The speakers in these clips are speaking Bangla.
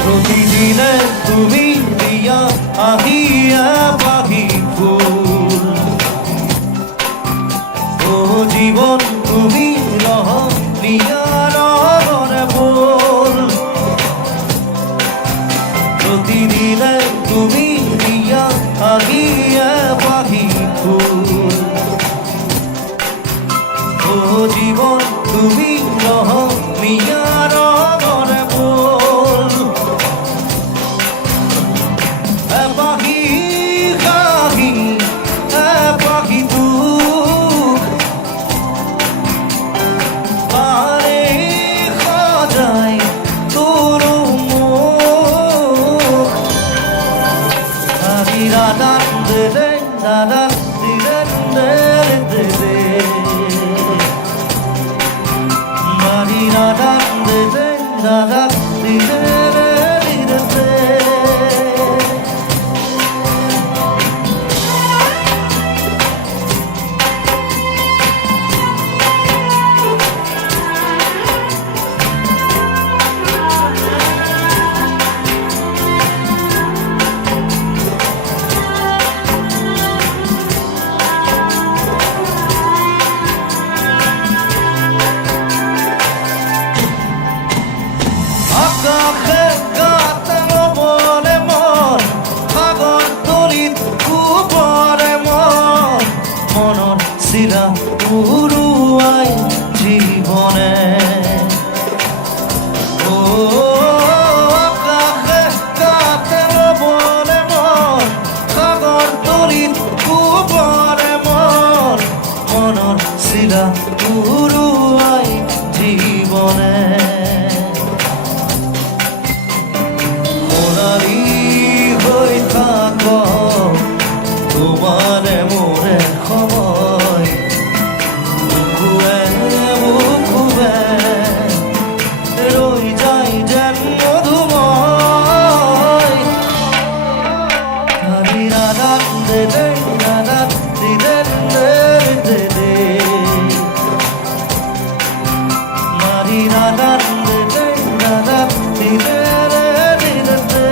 প্রতিদিনে তুমি দিয়া আহিয়া পাহি ফুল ও জীবন তুমি রহ নিয়া রহরে ফুল প্রতিদিনে তুমি দিয়া আহিয়া পাহি ফুল ও জীবন তুমি রহ নিয়া রহরে ফুল শিরা উড়ুয়াই জীবনে ও আকাশে কাতে বলে মন সাগর তলিত কুপরে মন মনৰ শিরা উড়ুয়াই জীবনে সোণালী হৈ থাক তোমারে মোরে সময় রই যাই যেন মধুময় হারি রাধাত দে দে রাধাত দে দে দে দে নারী রাধাত দে দে রাধাত দে দে দে দে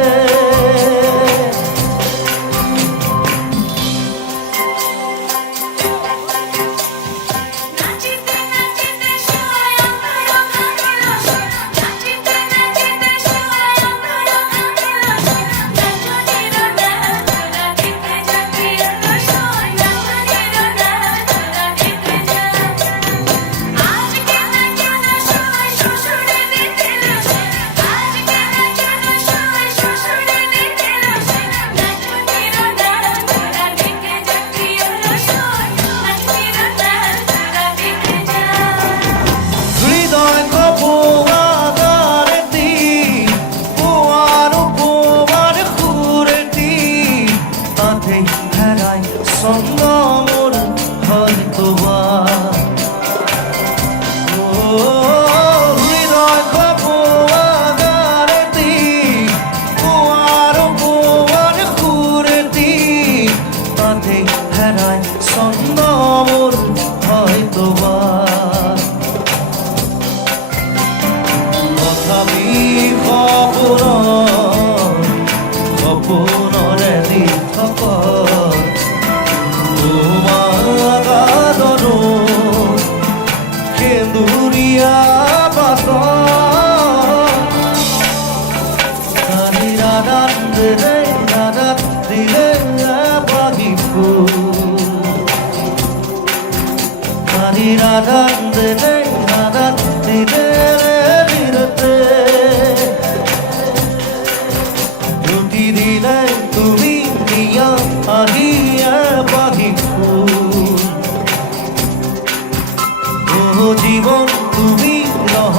সঙ্গমর হয়তো হৃদয় খোয়াগারেতি কুয়ার কুয়ার খুরেতি তাতে হেরায় সঙ্গমর হয়তো তথাপি সপোনরে দিঠক কেন্দুরিয়া বাস রাধাত দিলে রাধাত দিলে পাখি ফুল রাধাত দিলে রাধাত দিলে দিলে তুমি দিয়া আহিয়া পাহি ফুল ও জীবন তুমি রহ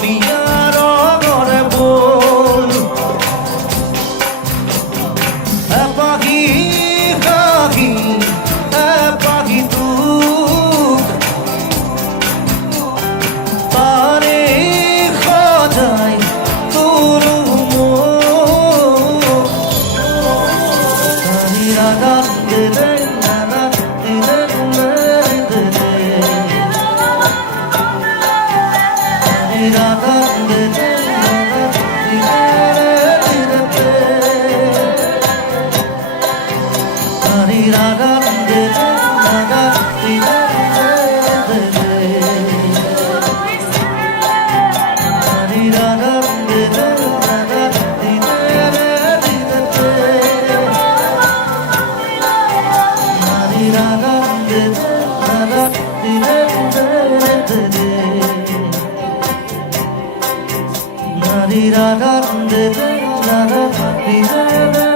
পিয়ার ঘরে বল পাখি পাখি পাখি তু তারে খোঁজাই তোর রাগা দিলে রাগা দিলে রাগা দিলে রাগা দিলে রাগা দিলে Ra ra ra ra ra ra ra ra ra